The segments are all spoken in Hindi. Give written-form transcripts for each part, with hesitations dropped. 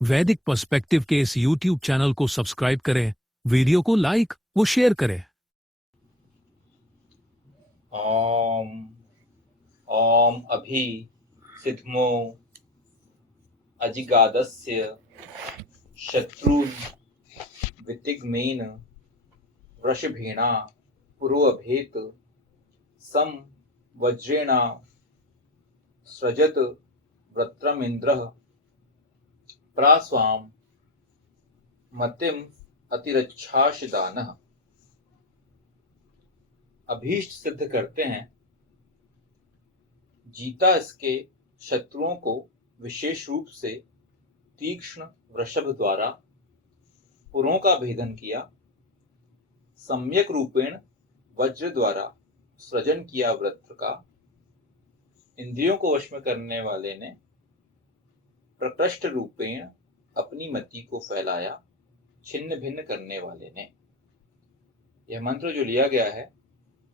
वैदिक पर्सपेक्टिव के इस YouTube चैनल को सब्सक्राइब करें, वीडियो को लाइक व शेयर करें। ओम ओम अभि सिद्धमो अजिगादस्य शत्रुन वितिग्मेन वृषभेणा पुरोऽभेत सम वज्रेणा सृजत वृत्रमिन्द्रः प्रास्वाम मतिम अतिरच्छाशिदानः। अभीष्ट सिद्ध करते हैं, जीता इसके शत्रुओं को विशेष रूप से तीक्ष्ण वृषभ द्वारा पुरों का भेदन किया, सम्यक रूपेण वज्र द्वारा सृजन किया वृत्र का, इंद्रियों को वश में करने वाले ने प्रकृष्ट रूपेण अपनी मति को फैलाया, छिन्न भिन्न करने वाले ने। यह मंत्र जो लिया गया है,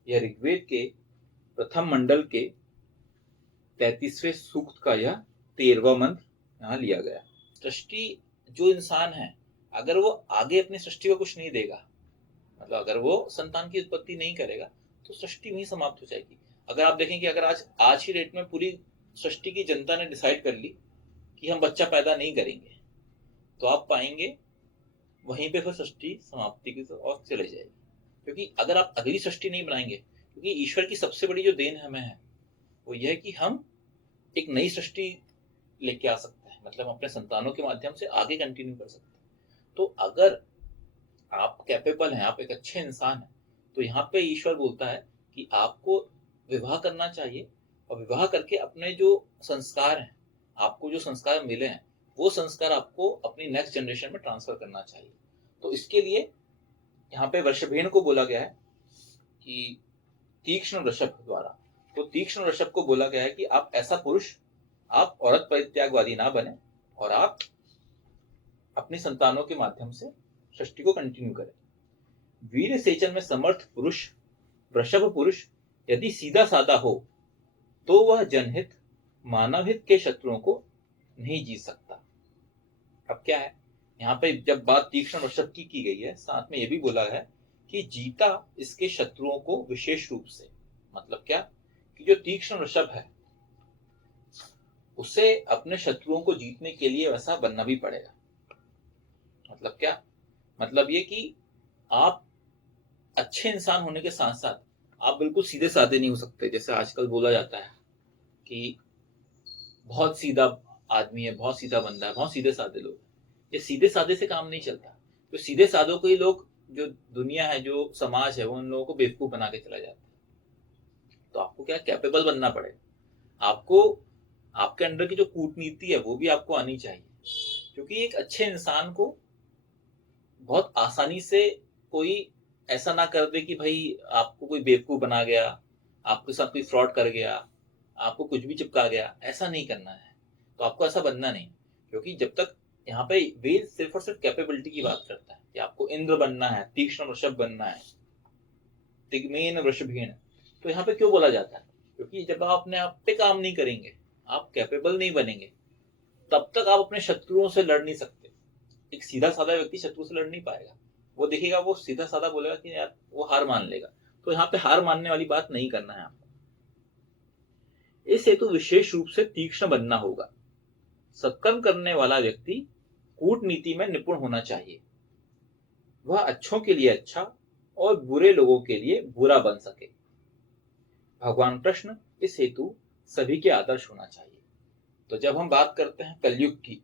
यह ऋग्वेद के प्रथम मंडल के 33वें सूक्त का यह 13वां मंत्र यहाँ लिया गया। सृष्टि जो इंसान है, अगर वो आगे अपनी सृष्टि को कुछ नहीं देगा, मतलब अगर वो संतान की उत्पत्ति नहीं करेगा, तो सृष्टि वहीं समाप्त हो जाएगी। अगर आप देखें कि अगर आज ही डेट में पूरी सृष्टि की जनता ने डिसाइड कर ली कि हम बच्चा पैदा नहीं करेंगे, तो आप पाएंगे वहीं पे फिर सृष्टि समाप्ति की ओर चले जाएगी। क्योंकि अगर आप अगली सृष्टि नहीं बनाएंगे, क्योंकि ईश्वर की सबसे बड़ी जो देन हमें है वो यह है कि हम एक नई सृष्टि लेके आ सकते हैं, मतलब अपने संतानों के माध्यम से आगे कंटिन्यू कर सकते हैं। तो अगर आप कैपेबल हैं, आप एक अच्छे इंसान हैं, तो यहाँ पे ईश्वर बोलता है कि आपको विवाह करना चाहिए, और विवाह करके अपने जो संस्कार हैं, आपको जो संस्कार मिले हैं, वो संस्कार आपको अपनी नेक्स्ट जनरेशन में ट्रांसफर करना चाहिए। तो इसके लिए यहाँ पे वृषभेन को बोला गया है कि तीक्ष्ण वृषभ द्वारा, तो तीक्ष्ण वृषभ को बोला गया है कि आप ऐसा पुरुष, आप औरत परित्यागवादी ना बने, और आप अपनी संतानों के माध्यम से सृष्टि को कंटिन्यू करें। वीर सेचन में समर्थ पुरुष, वृषभ पुरुष यदि सीधा साधा हो, तो वह जनहित मानव हित के शत्रुओं को नहीं जीत सकता। अब क्या है, यहाँ पे जब बात तीक्ष्ण वृषभ की गई है, साथ में यह भी बोला है कि जीता इसके शत्रुओं को विशेष रूप से। मतलब क्या, कि जो तीक्ष्ण वृषभ है उसे अपने शत्रुओं को जीतने के लिए वैसा बनना भी पड़ेगा। मतलब क्या, मतलब ये कि आप अच्छे इंसान होने के साथ साथ आप बिल्कुल सीधे साधे नहीं हो सकते। जैसे आजकल बोला जाता है कि बहुत सीधा आदमी है, बहुत सीधा बंदा है, बहुत सीधे साधे लोग। ये सीधे साधे से काम नहीं चलता। तो सीधे साधों को ही लोग, जो दुनिया है, जो समाज है, वो उन लोगों को बेवकूफ बना के चला जाता है। तो आपको क्या, कैपेबल बनना पड़ेगा। आपको आपके अंदर की जो कूटनीति है वो भी आपको आनी चाहिए। क्योंकि एक अच्छे इंसान को बहुत आसानी से कोई ऐसा ना कर दे कि भाई आपको कोई बेवकूफ बना गया, आपके साथ कोई फ्रॉड कर गया, आपको कुछ भी चिपका गया, ऐसा नहीं करना है। तो आपको ऐसा बनना नहीं। क्योंकि जब तक यहाँ पे वेद सिर्फ और सिर्फ कैपेबिलिटी की बात करता है कि आपको इंद्र बनना है, तीक्ष्ण वृषभ बनना है, तिग्मेन वृषभेन, तो यहाँ पे क्यों बोला जाता है? क्योंकि जब आप अपने आप पे काम नहीं करेंगे, आप कैपेबल नहीं बनेंगे, तब तक आप अपने शत्रुओं से लड़ नहीं सकते। एक सीधा साधा व्यक्ति शत्रु से लड़ नहीं पाएगा। वो देखेगा, वो सीधा साधा बोलेगा कि यार वो हार मान लेगा। तो यहाँ पे हार मानने वाली बात नहीं करना है आपको। इस हेतु विशेष रूप से तीक्ष्ण बनना होगा। सत्कर्म करने वाला व्यक्ति कूटनीति में निपुण होना चाहिए। वह अच्छों के लिए अच्छा और बुरे लोगों के लिए बुरा बन सके। भगवान कृष्ण इस हेतु सभी के आदर्श होना चाहिए। तो जब हम बात करते हैं कलयुग की,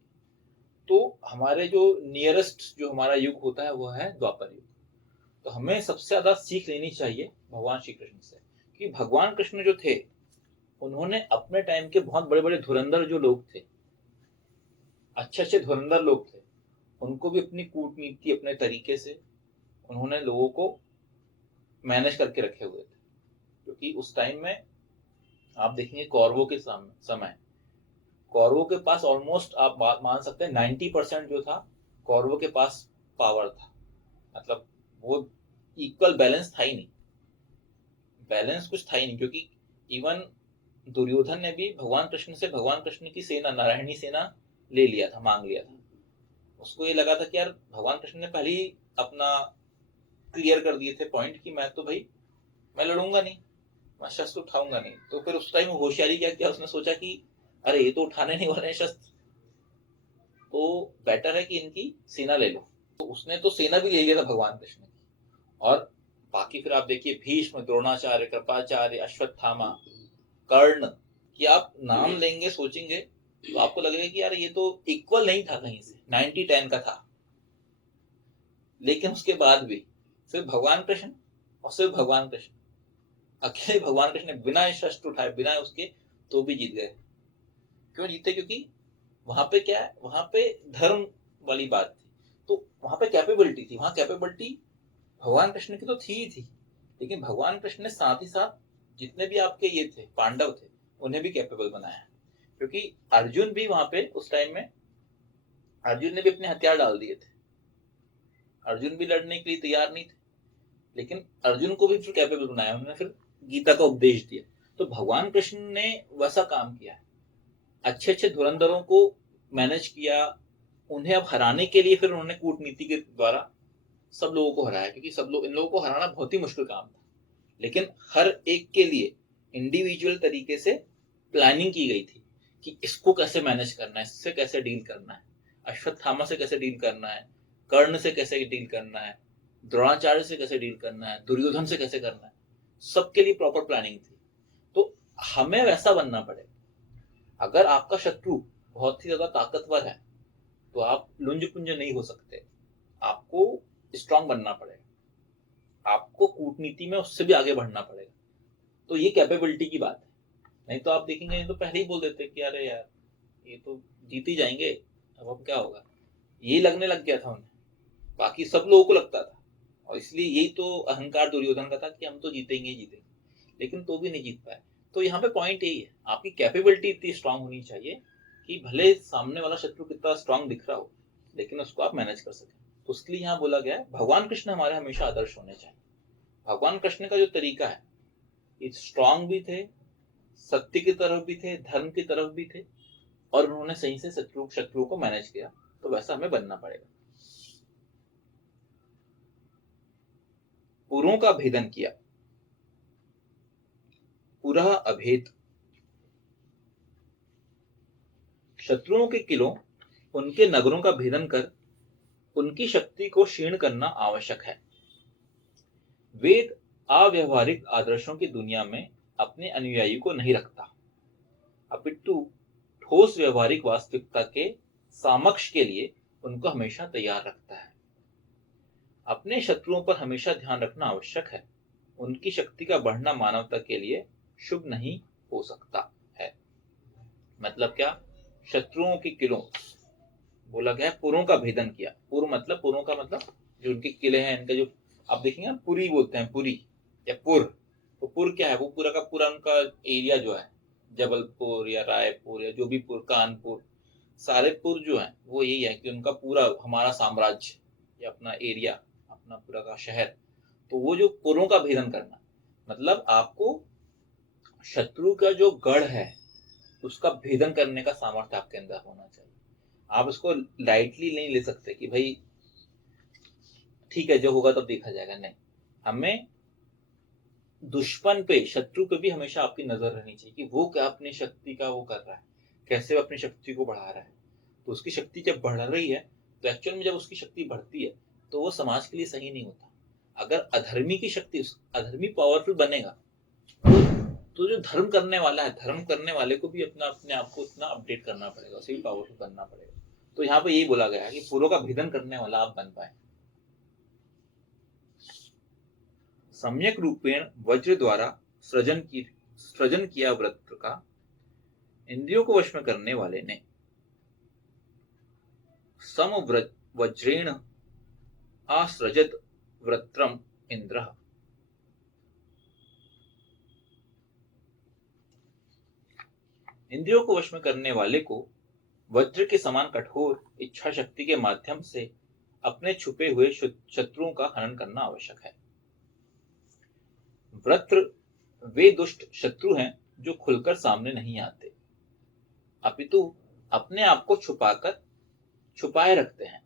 तो हमारे जो नियरेस्ट जो हमारा युग होता है वो है द्वापर युग। तो हमें सबसे ज्यादा सीख लेनी चाहिए भगवान श्री कृष्ण से, कि भगवान कृष्ण जो थे, उन्होंने अपने टाइम के बहुत बड़े बड़े धुरंधर जो लोग थे, अच्छे अच्छे धुरंधर लोग थे, उनको भी अपनी कूटनीति, अपने तरीके से उन्होंने लोगों को मैनेज करके रखे हुए थे। क्योंकि उस टाइम में आप देखेंगे कौरवों के समय, कौरवों के पास ऑलमोस्ट आप मान सकते हैं 90% जो था कौरवों के पास पावर था। मतलब वो इक्वल बैलेंस था ही नहीं, बैलेंस कुछ था ही नहीं। क्योंकि इवन दुर्योधन ने भी भगवान कृष्ण से भगवान कृष्ण की सेना, नारायणी सेना ले लिया था, मांग लिया था। उसको ये लगा था कि यार भगवान कृष्ण ने पहले ही अपना क्लियर कर दिए थे पॉइंट कि मैं तो भाई मैं लड़ूंगा नहीं, मैं शस्त्र उठाऊंगा नहीं। तो फिर उस टाइम होशियारी क्या किया, उसने सोचा कि अरे ये तो उठाने नहीं वाले हैं शस्त्र, तो बेटर है कि इनकी सेना ले लो। तो उसने तो सेना भी ले लिया था भगवान कृष्ण की। और बाकी फिर आप देखिए भीष्म, द्रोणाचार्य, कृपाचार्य, अश्वत्थामा, कर्ण, कि आप नाम लेंगे सोचेंगे तो आपको लगेगा कि यार ये तो इक्वल नहीं था, कहीं से 90-10 का था। लेकिन उसके बाद भी सिर्फ भगवान कृष्ण और सिर्फ भगवान कृष्ण, अकेले भगवान कृष्ण ने बिना शस्त्र उठाए, बिना उसके, तो भी जीत गए। क्यों जीते? क्योंकि वहां पे क्या है, वहां पे धर्म वाली बात थी। तो वहां पे कैपेबिलिटी थी, वहां कैपेबिलिटी भगवान कृष्ण की तो थी ही थी, लेकिन भगवान कृष्ण ने साथ ही साथ जितने भी आपके ये थे पांडव थे, उन्हें भी कैपेबल बनाया। क्योंकि अर्जुन भी वहां पे उस टाइम में, अर्जुन ने भी अपने हथियार डाल दिए थे, अर्जुन भी लड़ने के लिए तैयार नहीं थे, लेकिन अर्जुन को भी फिर कैपेबल बनाया उन्होंने, फिर गीता का उपदेश दिया। तो भगवान कृष्ण ने वैसा काम किया है, अच्छे अच्छे धुरंधरों को मैनेज किया, उन्हें अब हराने के लिए फिर उन्होंने कूटनीति के द्वारा सब लोगों को हराया, क्योंकि सब लोग, इन लोगों को हराना बहुत ही मुश्किल काम था। लेकिन हर एक के लिए इंडिविजुअल तरीके से प्लानिंग की गई थी कि इसको कैसे मैनेज करना है, इससे कैसे डील करना है, अश्वत्थामा से कैसे डील करना है, कर्ण से कैसे डील करना है, द्रोणाचार्य से कैसे डील करना है, दुर्योधन से कैसे करना है, सबके लिए प्रॉपर प्लानिंग थी। तो हमें वैसा बनना पड़ेगा। अगर आपका शत्रु बहुत ही ज्यादा ताकतवर है तो आप लुंज पुंज नहीं हो सकते, आपको स्ट्रांग बनना पड़ेगा, आपको कूटनीति में उससे भी आगे बढ़ना पड़ेगा। तो ये कैपेबिलिटी की बात है। नहीं तो आप देखेंगे, नहीं तो पहले ही बोल देते कि अरे यार ये तो जीत ही जाएंगे, अब क्या होगा, ये लगने लग गया था उन्हें, बाकी सब लोगों को लगता था। और इसलिए यही तो अहंकार दुर्योधन का था कि हम तो जीतेंगे ही जीतेंगे, लेकिन तो भी नहीं जीत पाए। तो यहाँ पे पॉइंट यही है, आपकी कैपेबिलिटी इतनी स्ट्रांग होनी चाहिए कि भले सामने वाला शत्रु कितना स्ट्रांग दिख रहा हो, लेकिन उसको आप मैनेज कर सकें। तो उसके लिए यहाँ बोला गया है भगवान कृष्ण हमारे हमेशा आदर्श होने चाहिए। भगवान कृष्ण का जो तरीका है, ये स्ट्रांग भी थे, सत्य की तरफ भी थे, धर्म की तरफ भी थे, और उन्होंने सही से शत्रुओं को मैनेज किया। तो वैसा हमें बनना पड़ेगा। पुरों का भेदन किया, पुरा अभेद, शत्रुओं के किलों, उनके नगरों का भेदन कर उनकी शक्ति को क्षीण करना आवश्यक है। वेद अव्यवहारिक आदर्शों की दुनिया में अपने अनुयायी को नहीं रखता, अपितु ठोस व्यवहारिक वास्तविकता के सामक्ष के लिए उनको हमेशा तैयार रखता है। अपने शत्रुओं पर हमेशा ध्यान रखना आवश्यक है, उनकी शक्ति का बढ़ना मानवता के लिए शुभ नहीं हो सकता है। मतलब क्या? शत्रुओं के किलों, बोला गया पुरों का भेदन किया। पुर मतलब, पुरों का मतलब जो उनके किले हैं, इनका जो आप देखेंगे पुरी बोलते हैं, पुरी या पुर। तो पुर क्या है? वो पूरा का पूरा उनका एरिया जो है, जबलपुर या रायपुर या जो भी पुर, कानपुर, सारे पुर जो है वो यही है कि उनका पूरा हमारा साम्राज्य या अपना एरिया, अपना पूरा का शहर। तो वो जो पुरों का भेदन करना, मतलब आपको शत्रु का जो गढ़ है उसका भेदन करने का सामर्थ्य आपके अंदर होना चाहिए। आप उसको लाइटली नहीं ले सकते कि भाई ठीक है जो होगा तब देखा जाएगा, नहीं। हमें दुश्मन पे, शत्रु पे भी हमेशा आपकी नजर रहनी चाहिए कि वो क्या अपनी शक्ति का वो कर रहा है, कैसे वो अपनी शक्ति को बढ़ा रहा है। तो उसकी शक्ति जब बढ़ रही है, तो एक्चुअल में जब उसकी शक्ति बढ़ती है तो वो समाज के लिए सही नहीं होता। अगर अधर्मी की शक्ति, अधर्मी पावरफुल बनेगा, तो जो धर्म करने वाला है, धर्म करने वाले को भी अपना, अपने आप को इतना अपडेट करना पड़ेगा, उसे भी पावरफुल बनना पड़ेगा। तो यहाँ पे यही बोला गया है कि पूरों का भेदन करने वाला आप बन पाए। सम्यक रूपेण वज्र द्वारा सृजन किया वृत्र का, इंद्रियों को वश में करने वाले ने, सम वज्रेण आसृजत वृत्रम इंद्र। इंद्रियों को वश में करने वाले को वज्र के समान कठोर इच्छा शक्ति के माध्यम से अपने छुपे हुए शत्रुओं का हनन करना आवश्यक है। वृत्र वे दुष्ट शत्रु हैं जो खुलकर सामने नहीं आते, अपितु अपने आप को छुपाए रखते हैं।